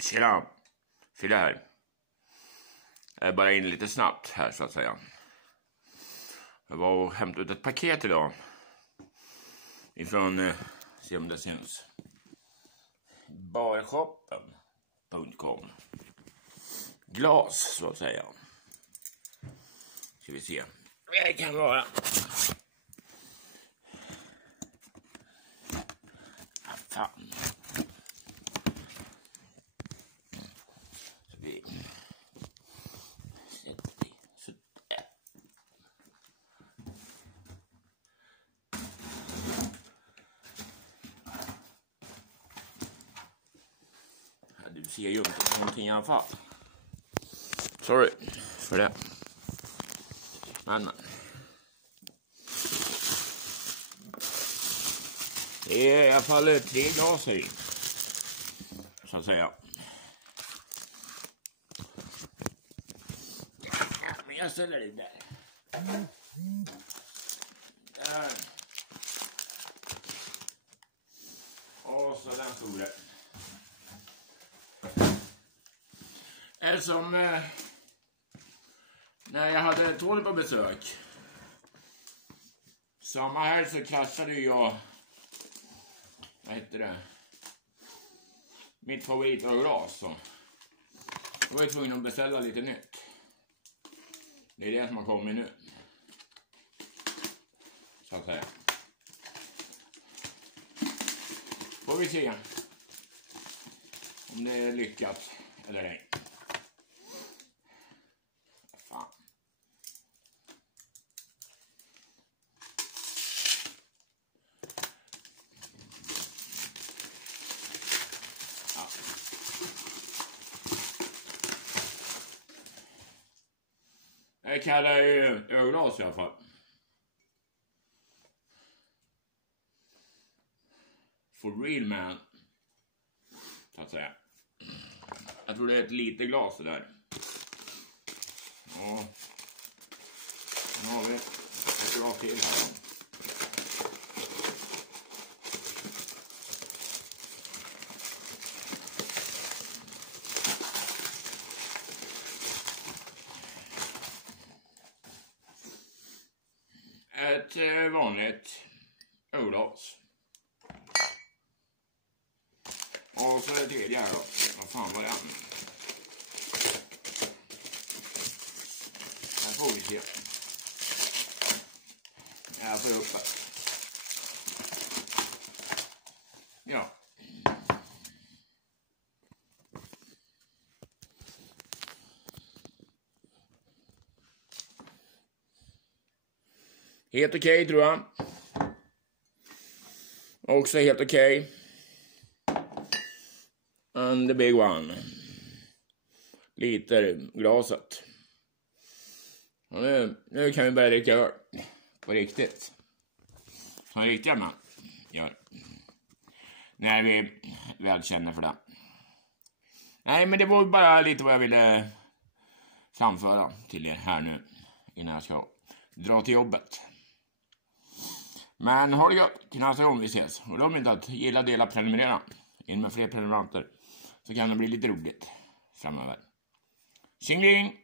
Tjena, Fille här. Jag är bara in lite snabbt här så att säga. Jag var och hämtade ut ett paket idag. Ifrån, se om det syns. Barshoppen.com. Glas så att säga. Ska vi se. Det kan vara. Fan. Du ser ju inte någonting i alla fall. Sorry för det. Men det är i alla fall 3 glas här i. Så att säga. Men jag ställer det där. Där. Och så den stora. Som när jag hade Tony på besök. Samma här så kraschade jag. Vad heter det? Mitt favoritglas. Så jag var tvungen att beställa lite nytt. Det är det som har kommit nu. Så att säga. Får vi se om det är lyckat eller ej. Fan. Ja. Jag kallar ju öglas i alla fall. For real man. Så att säga. Jag tror det är ett litet glas det där. Ja. Nu har vi ett glas till här. Ett vanligt ölglas. Och så är det tredje här då. Vad fan var det? Här får vi se. Jag får upp det. Ja. Helt okej tror jag. Också helt okej. And the big one. Literglaset. Och nu kan vi börja dricka öl. På riktigt. Som riktiga man gör. När vi väl känner för det. Nej, men det var bara lite vad jag ville framföra till er här nu. Innan jag ska dra till jobbet. Men ha det gott. Till nästa gång vi ses. Och glöm inte att gilla, dela, prenumerera. In med fler prenumeranter. Så kan det bli lite roligt framöver. Tjingling!